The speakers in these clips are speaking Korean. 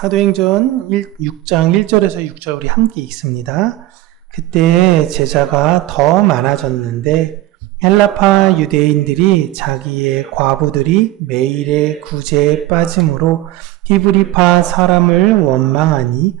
사도행전 6장 1절에서 6절 우리 함께 읽습니다. 그때 제자가 더 많아졌는데 헬라파 유대인들이 자기의 과부들이 매일의 구제에 빠짐으로 히브리파 사람을 원망하니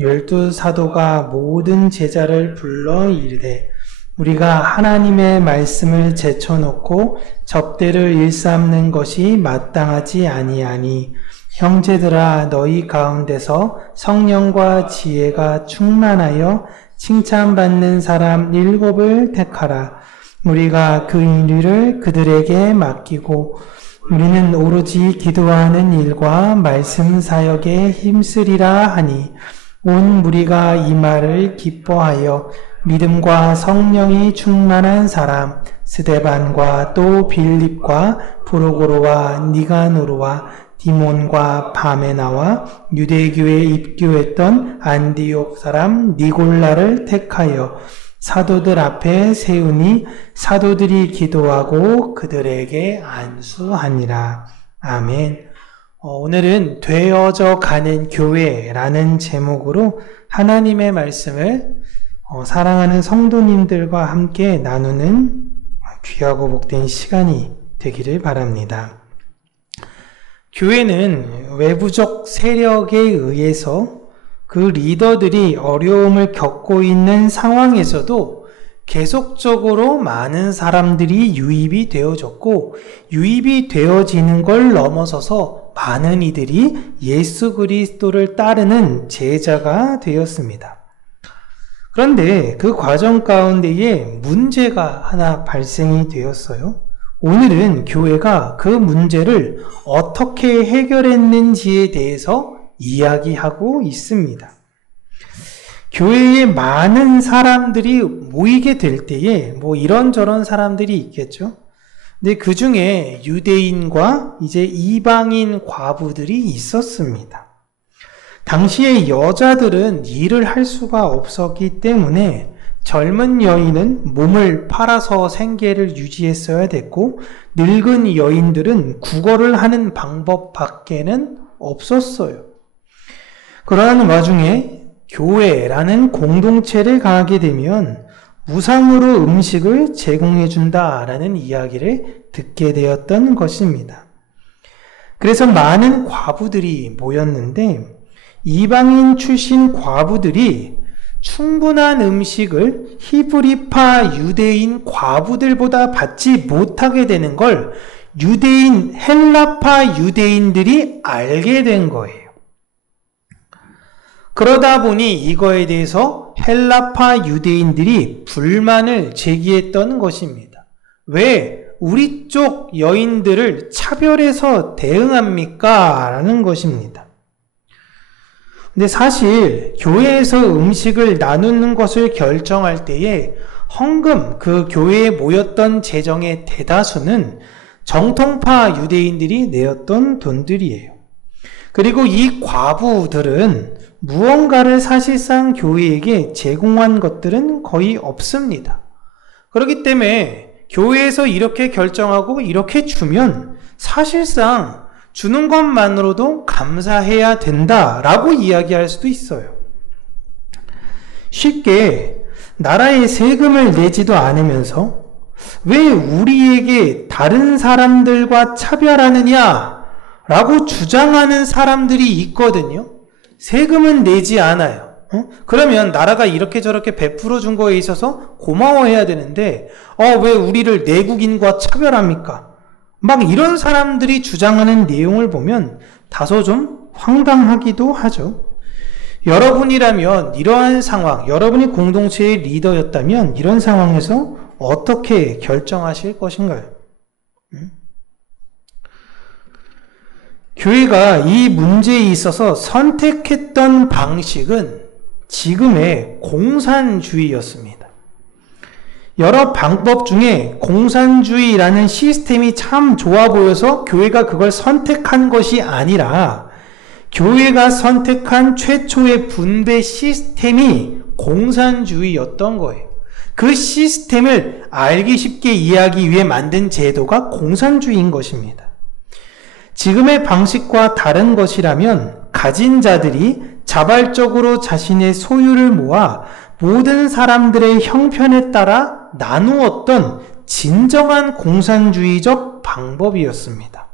12 사도가 모든 제자를 불러 이르되 우리가 하나님의 말씀을 제쳐놓고 접대를 일삼는 것이 마땅하지 아니하니 형제들아 너희 가운데서 성령과 지혜가 충만하여 칭찬받는 사람 7을 택하라. 우리가 그 일을 그들에게 맡기고 우리는 오로지 기도하는 일과 말씀 사역에 힘쓰리라 하니 온 무리가 이 말을 기뻐하여 믿음과 성령이 충만한 사람 스데반과 또 빌립과 프로고로와 니가노르와 디몬과 바메나와 유대교에 입교했던 안디옥 사람 니골라를 택하여 사도들 앞에 세우니 사도들이 기도하고 그들에게 안수하니라. 아멘. 오늘은 되어져 가는 교회라는 제목으로 하나님의 말씀을 사랑하는 성도님들과 함께 나누는 귀하고 복된 시간이 되기를 바랍니다. 교회는 외부적 세력에 의해서 그 리더들이 어려움을 겪고 있는 상황에서도 계속적으로 많은 사람들이 유입이 되어졌고 유입이 되어지는 걸 넘어서서 많은 이들이 예수 그리스도를 따르는 제자가 되었습니다. 그런데 그 과정 가운데에 문제가 하나 발생이 되었어요. 오늘은 교회가 그 문제를 어떻게 해결했는지에 대해서 이야기하고 있습니다. 교회에 많은 사람들이 모이게 될 때에 이런저런 사람들이 있겠죠. 근데 그 중에 유대인과 이제 이방인 과부들이 있었습니다. 당시에 여자들은 일을 할 수가 없었기 때문에 젊은 여인은 몸을 팔아서 생계를 유지했어야 됐고 늙은 여인들은 구걸을 하는 방법밖에는 없었어요. 그러한 와중에 교회라는 공동체를 가게 되면 무상으로 음식을 제공해준다라는 이야기를 듣게 되었던 것입니다. 그래서 많은 과부들이 모였는데 이방인 출신 과부들이 충분한 음식을 히브리파 유대인 과부들보다 받지 못하게 되는 걸 유대인, 헬라파 유대인들이 알게 된 거예요. 그러다 보니 이거에 대해서 헬라파 유대인들이 불만을 제기했던 것입니다. 왜 우리 쪽 여인들을 차별해서 대응합니까? 라는 것입니다. 근데 사실 교회에서 음식을 나누는 것을 결정할 때에 헌금, 그 교회에 모였던 재정의 대다수는 정통파 유대인들이 내었던 돈들이에요. 그리고 이 과부들은 무언가를 사실상 교회에게 제공한 것들은 거의 없습니다. 그렇기 때문에 교회에서 이렇게 결정하고 이렇게 주면 사실상 주는 것만으로도 감사해야 된다라고 이야기할 수도 있어요. 쉽게 나라에 세금을 내지도 않으면서 왜 우리에게 다른 사람들과 차별하느냐라고 주장하는 사람들이 있거든요. 세금은 내지 않아요. 그러면 나라가 이렇게 저렇게 베풀어 준 거에 있어서 고마워해야 되는데 왜 우리를 내국인과 차별합니까? 막 이런 사람들이 주장하는 내용을 보면 다소 좀 황당하기도 하죠. 여러분이라면 이러한 상황, 여러분이 공동체의 리더였다면 이런 상황에서 어떻게 결정하실 것인가요? 교회가 이 문제에 있어서 선택했던 방식은 지금의 공산주의였습니다. 여러 방법 중에 공산주의라는 시스템이 참 좋아 보여서 교회가 그걸 선택한 것이 아니라 교회가 선택한 최초의 분배 시스템이 공산주의였던 거예요. 그 시스템을 알기 쉽게 이해하기 위해 만든 제도가 공산주의인 것입니다. 지금의 방식과 다른 것이라면 가진 자들이 자발적으로 자신의 소유를 모아 모든 사람들의 형편에 따라 나누었던 진정한 공산주의적 방법이었습니다.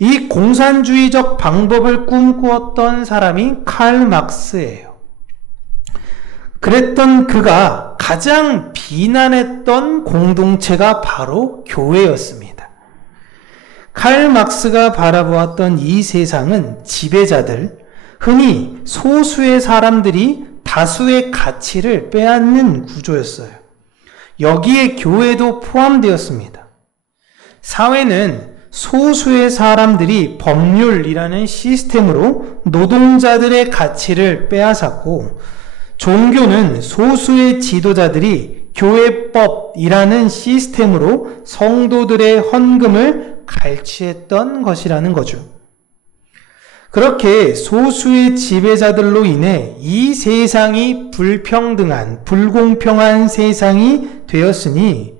이 공산주의적 방법을 꿈꾸었던 사람이 칼 막스예요. 그랬던 그가 가장 비난했던 공동체가 바로 교회였습니다. 칼 막스가 바라보았던 이 세상은 지배자들, 흔히 소수의 사람들이 다수의 가치를 빼앗는 구조였어요. 여기에 교회도 포함되었습니다. 사회는 소수의 사람들이 법률이라는 시스템으로 노동자들의 가치를 빼앗았고, 종교는 소수의 지도자들이 교회법이라는 시스템으로 성도들의 헌금을 갈취했던 것이라는 거죠. 그렇게 소수의 지배자들로 인해 이 세상이 불평등한, 불공평한 세상이 되었으니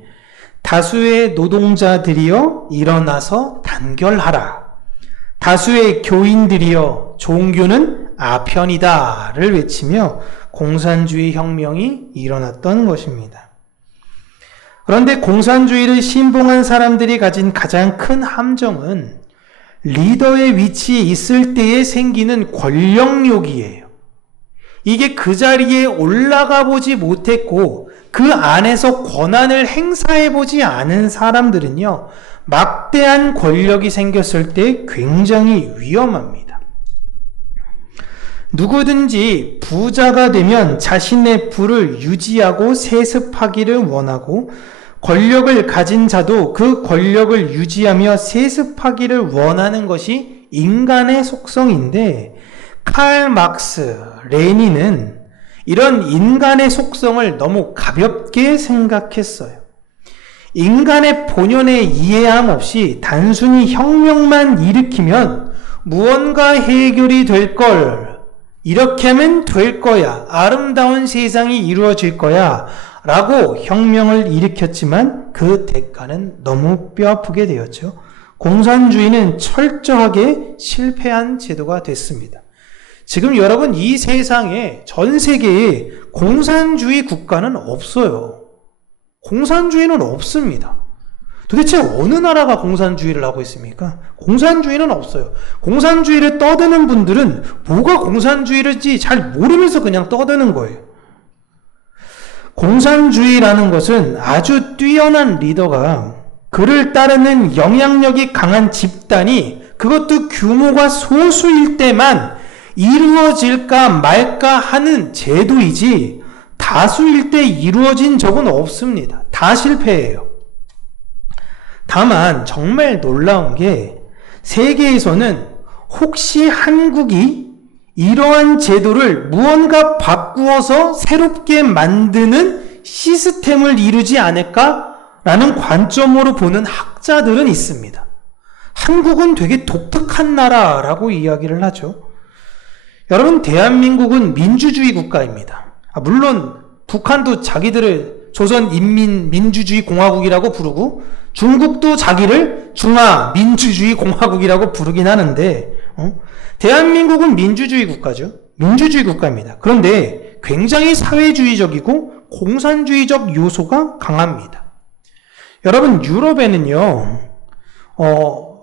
다수의 노동자들이여 일어나서 단결하라. 다수의 교인들이여 종교는 아편이다를 외치며 공산주의 혁명이 일어났던 것입니다. 그런데 공산주의를 신봉한 사람들이 가진 가장 큰 함정은 리더의 위치에 있을 때에 생기는 권력욕이에요. 이게 그 자리에 올라가 보지 못했고 그 안에서 권한을 행사해 보지 않은 사람들은요, 막대한 권력이 생겼을 때 굉장히 위험합니다. 누구든지 부자가 되면 자신의 부를 유지하고 세습하기를 원하고, 권력을 가진 자도 그 권력을 유지하며 세습하기를 원하는 것이 인간의 속성인데, 칼 막스, 레닌은 이런 인간의 속성을 너무 가볍게 생각했어요. 인간의 본연의 이해함 없이 단순히 혁명만 일으키면 무언가 해결이 될 걸, 이렇게 하면 될 거야, 아름다운 세상이 이루어질 거야 라고 혁명을 일으켰지만 그 대가는 너무 뼈아프게 되었죠. 공산주의는 철저하게 실패한 제도가 됐습니다. 지금 여러분, 이 세상에, 전 세계에 공산주의 국가는 없어요. 공산주의는 없습니다. 도대체 어느 나라가 공산주의를 하고 있습니까? 공산주의는 없어요. 공산주의를 떠드는 분들은 뭐가 공산주의인지 잘 모르면서 그냥 떠드는 거예요. 공산주의라는 것은 아주 뛰어난 리더가, 그를 따르는 영향력이 강한 집단이, 그것도 규모가 소수일 때만 이루어질까 말까 하는 제도이지, 다수일 때 이루어진 적은 없습니다. 다 실패해요. 다만 정말 놀라운 게, 세계에서는 혹시 한국이 이러한 제도를 무언가 바꾸어서 새롭게 만드는 시스템을 이루지 않을까라는 관점으로 보는 학자들은 있습니다. 한국은 되게 독특한 나라라고 이야기를 하죠. 여러분, 대한민국은 민주주의 국가입니다. 물론 북한도 자기들을 조선인민민주주의공화국이라고 부르고, 중국도 자기를 중화민주주의공화국이라고 부르긴 하는데, 대한민국은 민주주의 국가죠. 민주주의 국가입니다. 그런데 굉장히 사회주의적이고 공산주의적 요소가 강합니다. 여러분, 유럽에는요,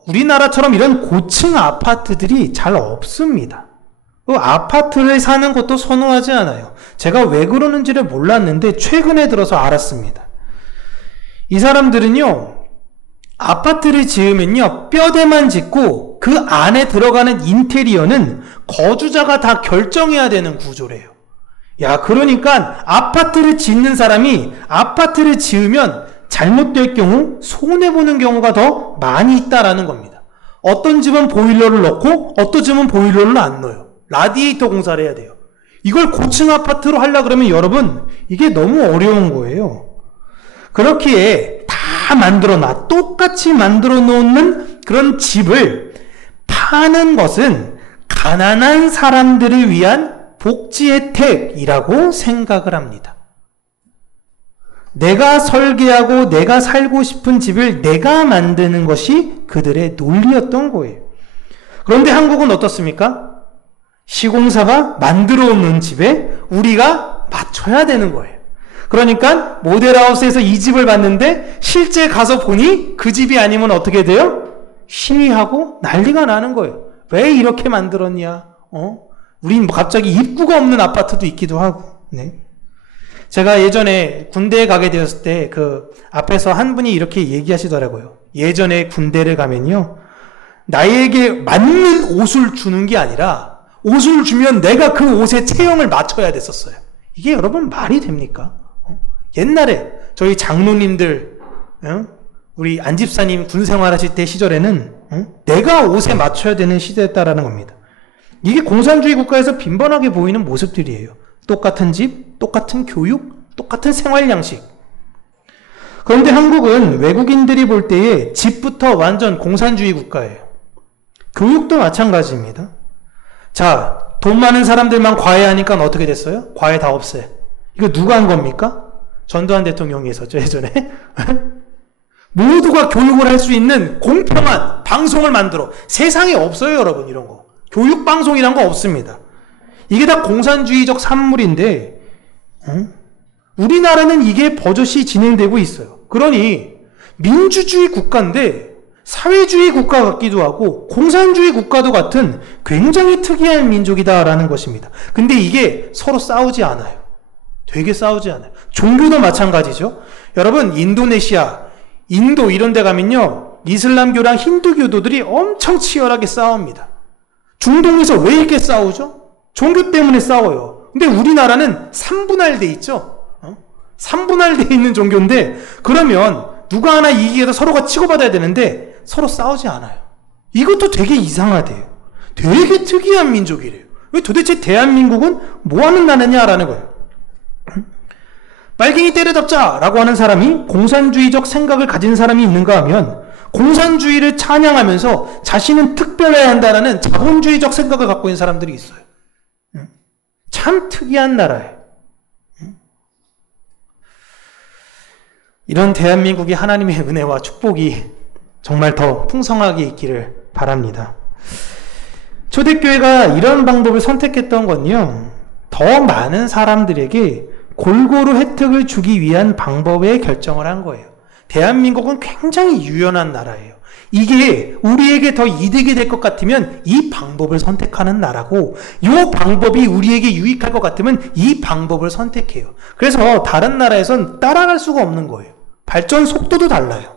우리나라처럼 이런 고층 아파트들이 잘 없습니다. 아파트를 사는 것도 선호하지 않아요. 제가 왜 그러는지를 몰랐는데 최근에 들어서 알았습니다. 이 사람들은요, 아파트를 지으면요, 뼈대만 짓고 그 안에 들어가는 인테리어는 거주자가 다 결정해야 되는 구조래요. 야, 그러니까 아파트를 짓는 사람이 아파트를 지으면 잘못될 경우 손해보는 경우가 더 많이 있다라는 겁니다. 어떤 집은 보일러를 넣고 어떤 집은 보일러를 안 넣어요. 라디에이터 공사를 해야 돼요. 이걸 고층 아파트로 하려고 그러면 여러분, 이게 너무 어려운 거예요. 그렇기에 다 만들어놔, 똑같이 만들어 놓는 그런 집을 파는 것은 가난한 사람들을 위한 복지 혜택이라고 생각을 합니다. 내가 설계하고 내가 살고 싶은 집을 내가 만드는 것이 그들의 논리였던 거예요. 그런데 한국은 어떻습니까? 시공사가 만들어 놓은 집에 우리가 맞춰야 되는 거예요. 그러니까 모델하우스에서 이 집을 봤는데 실제 가서 보니 그 집이 아니면 어떻게 돼요? 시위하고 난리가 나는 거예요. 왜 이렇게 만들었냐? 우린 갑자기 입구가 없는 아파트도 있기도 하고. 네. 제가 예전에 군대에 가게 되었을 때 그 앞에서 한 분이 이렇게 얘기하시더라고요. 예전에 군대를 가면요, 나에게 맞는 옷을 주는 게 아니라 옷을 주면 내가 그 옷의 체형을 맞춰야 됐었어요. 이게 여러분 말이 됩니까? 옛날에 저희 장로님들, 우리 안집사님 군 생활하실 때 시절에는 내가 옷에 맞춰야 되는 시대였다라는 겁니다. 이게 공산주의 국가에서 빈번하게 보이는 모습들이에요. 똑같은 집, 똑같은 교육, 똑같은 생활 양식. 그런데 한국은 외국인들이 볼 때에 집부터 완전 공산주의 국가예요. 교육도 마찬가지입니다. 자, 돈 많은 사람들만 과외하니까 어떻게 됐어요? 과외 다 없애. 이거 누가 한 겁니까? 전두환 대통령이 했었죠, 예전에. 모두가 교육을 할 수 있는 공평한 방송을 만들어. 세상에 없어요, 여러분, 이런 거. 교육방송이란 거 없습니다. 이게 다 공산주의적 산물인데, 우리나라는 이게 버젓이 진행되고 있어요. 그러니 민주주의 국가인데 사회주의 국가 같기도 하고 공산주의 국가도 같은 굉장히 특이한 민족이다라는 것입니다. 근데 이게 서로 싸우지 않아요. 되게 싸우지 않아요. 종교도 마찬가지죠. 여러분, 인도네시아, 인도 이런 데 가면요, 이슬람교랑 힌두교도들이 엄청 치열하게 싸웁니다. 중동에서 왜 이렇게 싸우죠? 종교 때문에 싸워요. 근데 우리나라는 3분할돼 있죠. 3분할돼 있는 종교인데, 그러면 누가 하나 이기게 해서 서로가 치고받아야 되는데 서로 싸우지 않아요. 이것도 되게 이상하대요. 되게 특이한 민족이래요. 왜 도대체 대한민국은 뭐하는 나라냐라는 거예요. 빨갱이 때려잡자라고 하는 사람이 공산주의적 생각을 가진 사람이 있는가 하면 공산주의를 찬양하면서 자신은 특별해야 한다라는 자본주의적 생각을 갖고 있는 사람들이 있어요. 참 특이한 나라예요. 이런 대한민국이 하나님의 은혜와 축복이 정말 더 풍성하게 있기를 바랍니다. 초대교회가 이런 방법을 선택했던 건요, 더 많은 사람들에게 골고루 혜택을 주기 위한 방법에 결정을 한 거예요. 대한민국은 굉장히 유연한 나라예요. 이게 우리에게 더 이득이 될 것 같으면 이 방법을 선택하는 나라고, 이 방법이 우리에게 유익할 것 같으면 이 방법을 선택해요. 그래서 다른 나라에선 따라갈 수가 없는 거예요. 발전 속도도 달라요.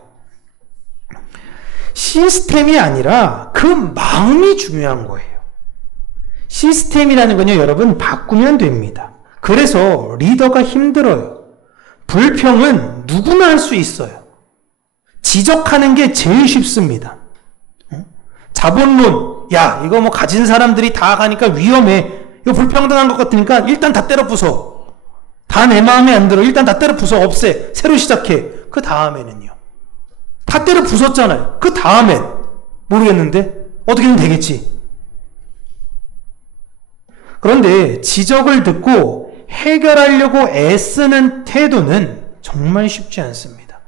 시스템이 아니라 그 마음이 중요한 거예요. 시스템이라는 건요, 여러분, 바꾸면 됩니다. 그래서 리더가 힘들어요. 불평은 누구나 할 수 있어요. 지적하는 게 제일 쉽습니다. 자본론, 야, 이거 뭐 가진 사람들이 다 가니까 위험해. 이거 불평등한 것 같으니까 일단 다 때려 부숴. 다 내 마음에 안 들어. 일단 다 때려 부숴. 없애. 새로 시작해. 그 다음에는요. 다 때려 부쉈잖아요. 그 다음엔 모르겠는데 어떻게든 되겠지. 그런데 지적을 듣고 해결하려고 애쓰는 태도는 정말 쉽지 않습니다.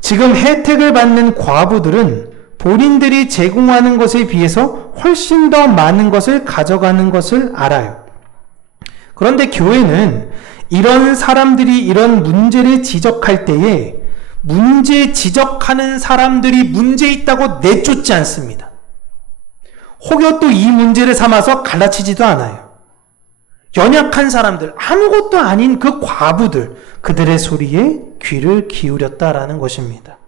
지금 혜택을 받는 과부들은 본인들이 제공하는 것에 비해서 훨씬 더 많은 것을 가져가는 것을 알아요. 그런데 교회는 이런 사람들이 이런 문제를 지적할 때에 문제 지적하는 사람들이 문제 있다고 내쫓지 않습니다. 혹여 또 이 문제를 삼아서 갈라치지도 않아요. 연약한 사람들, 아무것도 아닌 그 과부들, 그들의 소리에 귀를 기울였다라는 것입니다.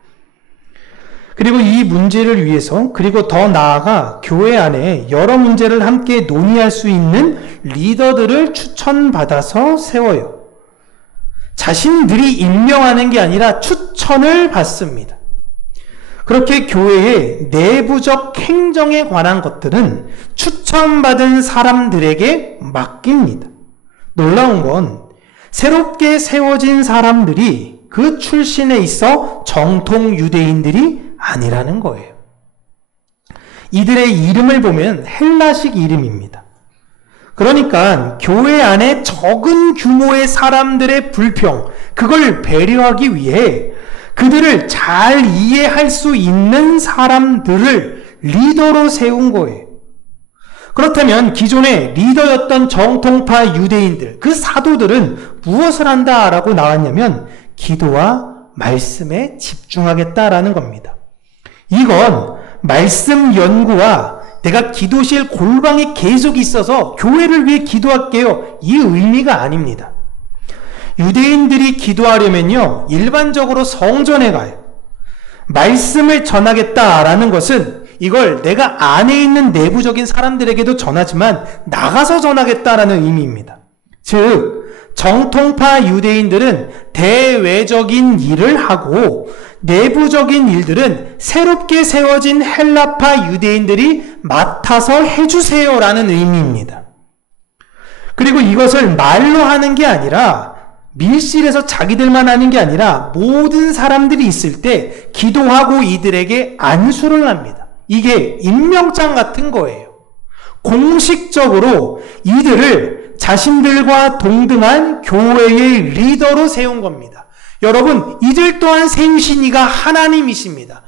그리고 이 문제를 위해서, 그리고 더 나아가 교회 안에 여러 문제를 함께 논의할 수 있는 리더들을 추천받아서 세워요. 자신들이 임명하는 게 아니라 추천을 받습니다. 그렇게 교회의 내부적 행정에 관한 것들은 추천받은 사람들에게 맡깁니다. 놀라운 건 새롭게 세워진 사람들이 그 출신에 있어 정통 유대인들이 아니라는 거예요. 이들의 이름을 보면 헬라식 이름입니다. 그러니까 교회 안에 적은 규모의 사람들의 불평, 그걸 배려하기 위해 그들을 잘 이해할 수 있는 사람들을 리더로 세운 거예요. 그렇다면 기존의 리더였던 정통파 유대인들, 그 사도들은 무엇을 한다라고 나왔냐면 기도와 말씀에 집중하겠다라는 겁니다. 이건 말씀 연구와 내가 기도실 골방에 계속 있어서 교회를 위해 기도할게요, 이 의미가 아닙니다. 유대인들이 기도하려면요, 일반적으로 성전에 가요. 말씀을 전하겠다라는 것은 이걸 내가 안에 있는 내부적인 사람들에게도 전하지만 나가서 전하겠다라는 의미입니다. 즉 정통파 유대인들은 대외적인 일을 하고 내부적인 일들은 새롭게 세워진 헬라파 유대인들이 맡아서 해주세요라는 의미입니다. 그리고 이것을 말로 하는 게 아니라 밀실에서 자기들만 하는 게 아니라 모든 사람들이 있을 때 기도하고 이들에게 안수를 합니다. 이게 임명장 같은 거예요. 공식적으로 이들을 자신들과 동등한 교회의 리더로 세운 겁니다. 여러분, 이들 또한 세우신 이가 하나님이십니다.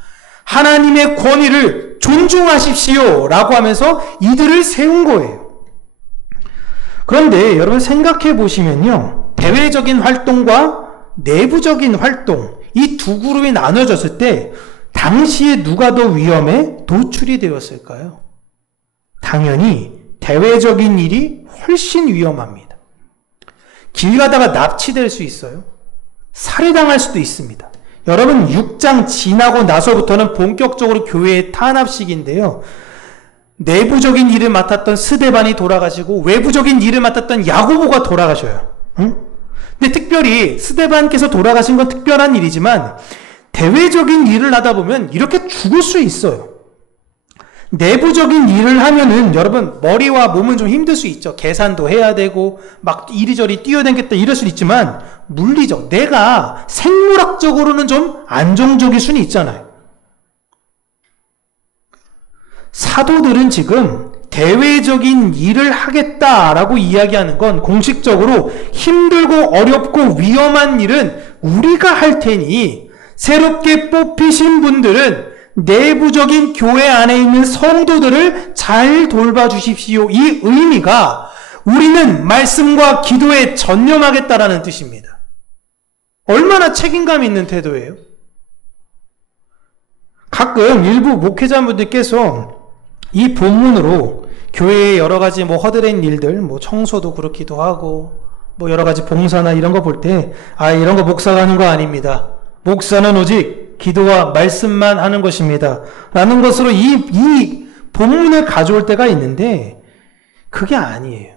하나님의 권위를 존중하십시오 라고 하면서 이들을 세운 거예요. 그런데 여러분 생각해 보시면요, 대외적인 활동과 내부적인 활동, 이 두 그룹이 나눠졌을 때 당시에 누가 더 위험에 노출이 되었을까요? 당연히 대외적인 일이 훨씬 위험합니다. 길 가다가 납치될 수 있어요. 살해당할 수도 있습니다. 여러분 6장 지나고 나서부터는 본격적으로 교회의 탄압식인데요. 내부적인 일을 맡았던 스데반이 돌아가시고 외부적인 일을 맡았던 야고보가 돌아가셔요. 응? 근데 특별히 스데반께서 돌아가신 건 특별한 일이지만 대외적인 일을 하다 보면 이렇게 죽을 수 있어요. 내부적인 일을 하면은 여러분 머리와 몸은 좀 힘들 수 있죠. 계산도 해야 되고 막 이리저리 뛰어다녔다 이럴 수 있지만 물리적, 내가 생물학적으로는 좀 안정적일 수는 있잖아요. 사도들은 지금 대외적인 일을 하겠다라고 이야기하는 건 공식적으로 힘들고 어렵고 위험한 일은 우리가 할 테니 새롭게 뽑히신 분들은 내부적인 교회 안에 있는 성도들을 잘 돌봐주십시오. 이 의미가 우리는 말씀과 기도에 전념하겠다라는 뜻입니다. 얼마나 책임감 있는 태도예요? 가끔 일부 목회자분들께서 이 본문으로 교회의 여러 가지 허드렛 일들, 청소도 그렇기도 하고, 여러 가지 봉사나 이런 거 볼 때, 이런 거 목사가 하는 거 아닙니다. 목사는 오직 기도와 말씀만 하는 것입니다. 라는 것으로 이 본문을 가져올 때가 있는데, 그게 아니에요.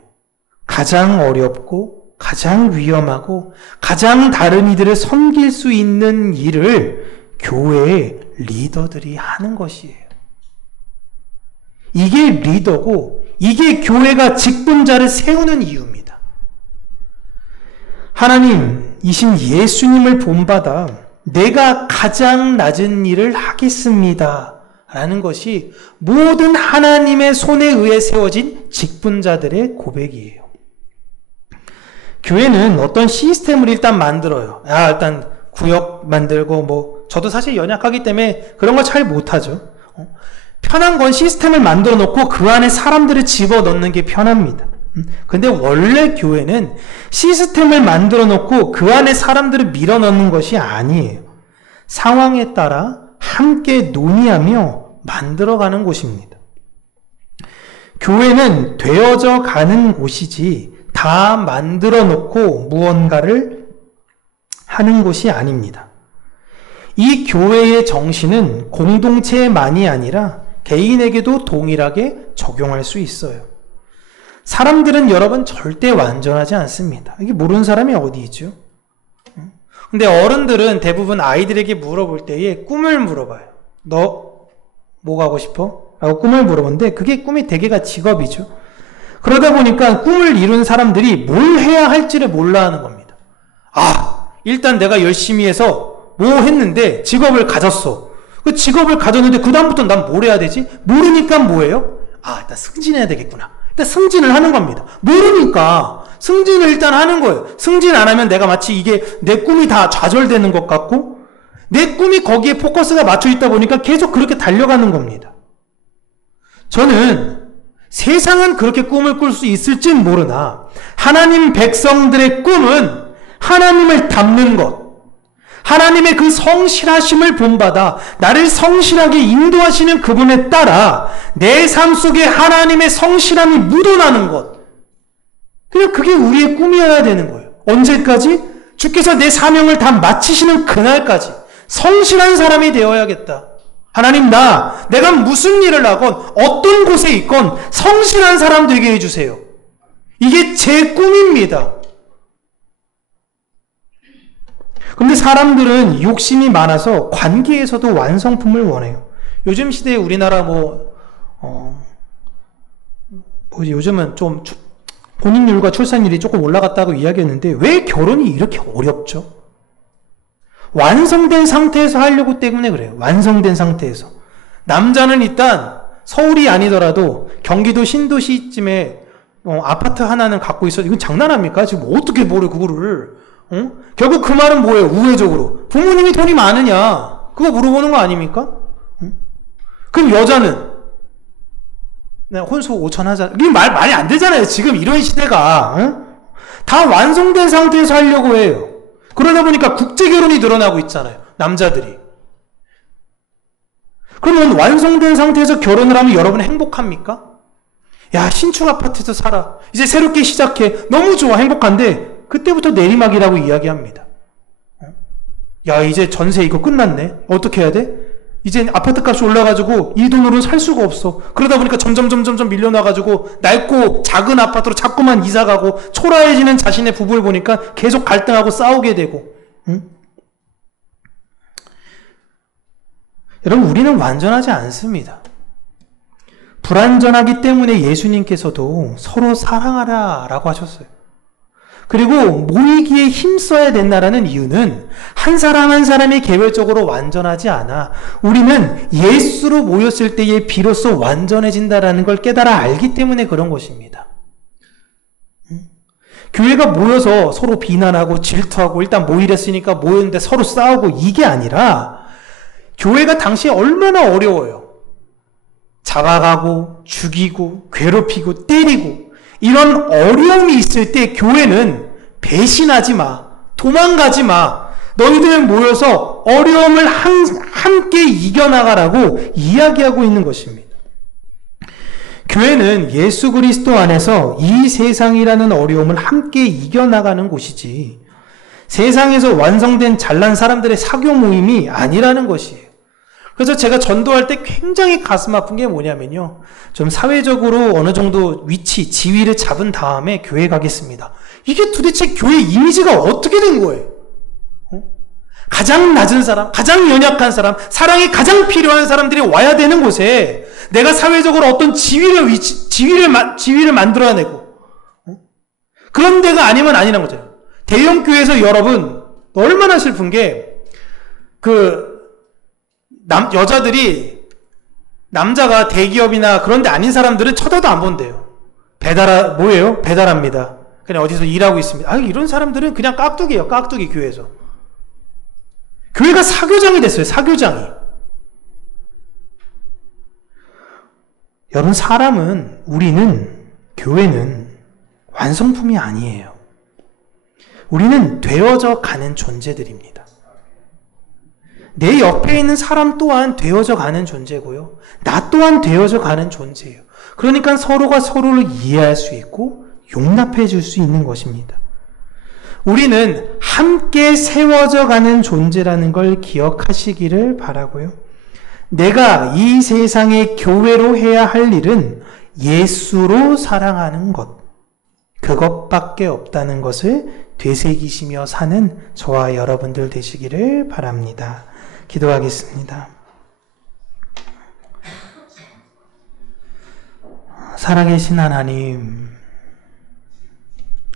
가장 어렵고, 가장 위험하고, 가장 다른 이들을 섬길 수 있는 일을 교회의 리더들이 하는 것이에요. 이게 리더고 이게 교회가 직분자를 세우는 이유입니다. 하나님이신 예수님을 본받아 내가 가장 낮은 일을 하겠습니다 라는 것이 모든 하나님의 손에 의해 세워진 직분자들의 고백이에요. 교회는 어떤 시스템을 일단 만들어요. 일단 구역 만들고 저도 사실 연약하기 때문에 그런 걸 잘 못하죠. 편한 건 시스템을 만들어 놓고 그 안에 사람들을 집어넣는 게 편합니다. 근데 원래 교회는 시스템을 만들어 놓고 그 안에 사람들을 밀어넣는 것이 아니에요. 상황에 따라 함께 논의하며 만들어가는 곳입니다. 교회는 되어져 가는 곳이지 다 만들어 놓고 무언가를 하는 곳이 아닙니다. 이 교회의 정신은 공동체만이 아니라 개인에게도 동일하게 적용할 수 있어요. 사람들은 여러분 절대 완전하지 않습니다. 이게 모르는 사람이 어디 있죠? 근데 어른들은 대부분 아이들에게 물어볼 때에 꿈을 물어봐요. 너 뭐 가고 싶어? 라고 꿈을 물어보는데 그게 꿈이 대개가 직업이죠. 그러다 보니까 꿈을 이룬 사람들이 뭘 해야 할지를 몰라 하는 겁니다. 일단 내가 열심히 해서 뭐 했는데 직업을 가졌어. 그 직업을 가졌는데 그 다음부터 난 뭘 해야 되지? 모르니까 뭐예요? 일단 승진해야 되겠구나. 일단 승진을 하는 겁니다. 모르니까 승진을 일단 하는 거예요. 승진 안 하면 내가 마치 이게 내 꿈이 다 좌절되는 것 같고 내 꿈이 거기에 포커스가 맞춰 있다 보니까 계속 그렇게 달려가는 겁니다. 저는 세상은 그렇게 꿈을 꿀 수 있을진 모르나 하나님 백성들의 꿈은 하나님을 닮는 것, 하나님의 그 성실하심을 본받아 나를 성실하게 인도하시는 그분에 따라 내 삶 속에 하나님의 성실함이 묻어나는 것, 그냥 그게 우리의 꿈이어야 되는 거예요. 언제까지? 주께서 내 사명을 다 마치시는 그날까지 성실한 사람이 되어야겠다. 하나님, 내가 무슨 일을 하건 어떤 곳에 있건 성실한 사람 되게 해주세요. 이게 제 꿈입니다. 근데 사람들은 욕심이 많아서 관계에서도 완성품을 원해요. 요즘 시대에 우리나라 요즘은 좀 혼인율과 출산율이 조금 올라갔다고 이야기했는데 왜 결혼이 이렇게 어렵죠? 완성된 상태에서 하려고 때문에 그래요. 완성된 상태에서. 남자는 일단 서울이 아니더라도 경기도 신도시쯤에 아파트 하나는 갖고 있어. 이건 장난합니까? 지금 어떻게 뭐래 그거를. 결국 그 말은 뭐예요? 우회적으로. 부모님이 돈이 많으냐? 그거 물어보는 거 아닙니까? 그럼 여자는 혼수 5천 하자. 이게 말이 안 되잖아요. 지금 이런 시대가. 다 완성된 상태에서 하려고 해요. 그러다 보니까 국제결혼이 늘어나고 있잖아요. 남자들이. 그러면 완성된 상태에서 결혼을 하면 여러분 행복합니까? 야, 신축 아파트에서 살아. 이제 새롭게 시작해. 너무 좋아. 행복한데 그때부터 내리막이라고 이야기합니다. 야, 이제 전세 이거 끝났네. 어떻게 해야 돼? 이제 아파트 값이 올라가지고 이 돈으로는 살 수가 없어. 그러다 보니까 점점 밀려나가지고 낡고 작은 아파트로 자꾸만 이사가고 초라해지는 자신의 부부를 보니까 계속 갈등하고 싸우게 되고. 여러분, 우리는 완전하지 않습니다. 불완전하기 때문에 예수님께서도 서로 사랑하라 라고 하셨어요. 그리고 모이기에 힘써야 된다라는 이유는 한 사람 한 사람이 개별적으로 완전하지 않아 우리는 예수로 모였을 때에 비로소 완전해진다라는 걸 깨달아 알기 때문에 그런 것입니다. 교회가 모여서 서로 비난하고 질투하고 일단 모이랬으니까 모였는데 서로 싸우고 이게 아니라 교회가 당시에 얼마나 어려워요. 잡아가고 죽이고 괴롭히고 때리고 이런 어려움이 있을 때 교회는 배신하지 마, 도망가지 마, 너희들 모여서 어려움을 함께 이겨나가라고 이야기하고 있는 것입니다. 교회는 예수 그리스도 안에서 이 세상이라는 어려움을 함께 이겨나가는 곳이지 세상에서 완성된 잘난 사람들의 사교 모임이 아니라는 것이에요. 그래서 제가 전도할 때 굉장히 가슴 아픈 게 뭐냐면요. 좀 사회적으로 어느 정도 위치, 지위를 잡은 다음에 교회 가겠습니다. 이게 도대체 교회 이미지가 어떻게 된 거예요? 가장 낮은 사람, 가장 연약한 사람, 사랑이 가장 필요한 사람들이 와야 되는 곳에 내가 사회적으로 어떤 지위를 만들어내고 그런 데가 아니면 아니란 거죠. 대형 교회에서 여러분 얼마나 슬픈 게 여자들이 남자가 대기업이나 그런 데 아닌 사람들은 쳐다도 안 본대요. 뭐예요? 배달합니다. 그냥 어디서 일하고 있습니다. 이런 사람들은 그냥 깍두기예요. 깍두기 교회에서. 교회가 사교장이 됐어요. 사교장이. 여러분, 교회는 완성품이 아니에요. 우리는 되어져 가는 존재들입니다. 내 옆에 있는 사람 또한 되어져 가는 존재고요. 나 또한 되어져 가는 존재예요. 그러니까 서로가 서로를 이해할 수 있고 용납해 줄 수 있는 것입니다. 우리는 함께 세워져 가는 존재라는 걸 기억하시기를 바라고요. 내가 이 세상의 교회로 해야 할 일은 예수로 사랑하는 것, 그것밖에 없다는 것을 되새기시며 사는 저와 여러분들 되시기를 바랍니다. 기도하겠습니다. 살아계신 하나님,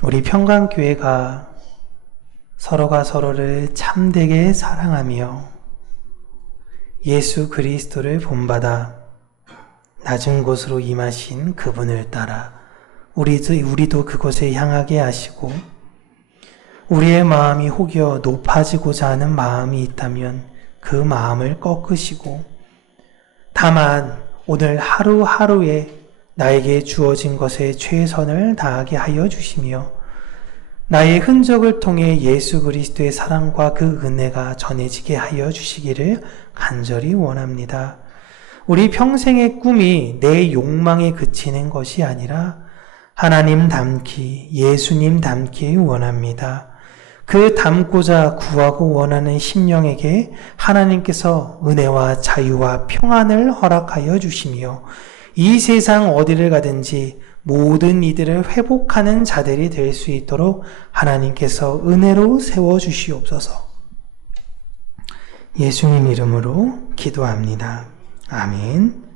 우리 평강교회가 서로가 서로를 참되게 사랑하며 예수 그리스도를 본받아 낮은 곳으로 임하신 그분을 따라 우리도 그곳에 향하게 하시고, 우리의 마음이 혹여 높아지고자 하는 마음이 있다면 그 마음을 꺾으시고, 다만 오늘 하루하루에 나에게 주어진 것에 최선을 다하게 하여 주시며, 나의 흔적을 통해 예수 그리스도의 사랑과 그 은혜가 전해지게 하여 주시기를 간절히 원합니다. 우리 평생의 꿈이 내 욕망에 그치는 것이 아니라 하나님 닮기, 예수님 닮기 원합니다. 그 닮고자 구하고 원하는 심령에게 하나님께서 은혜와 자유와 평안을 허락하여 주시며, 이 세상 어디를 가든지 모든 이들을 회복하는 자들이 될 수 있도록 하나님께서 은혜로 세워주시옵소서. 예수님 이름으로 기도합니다. 아멘.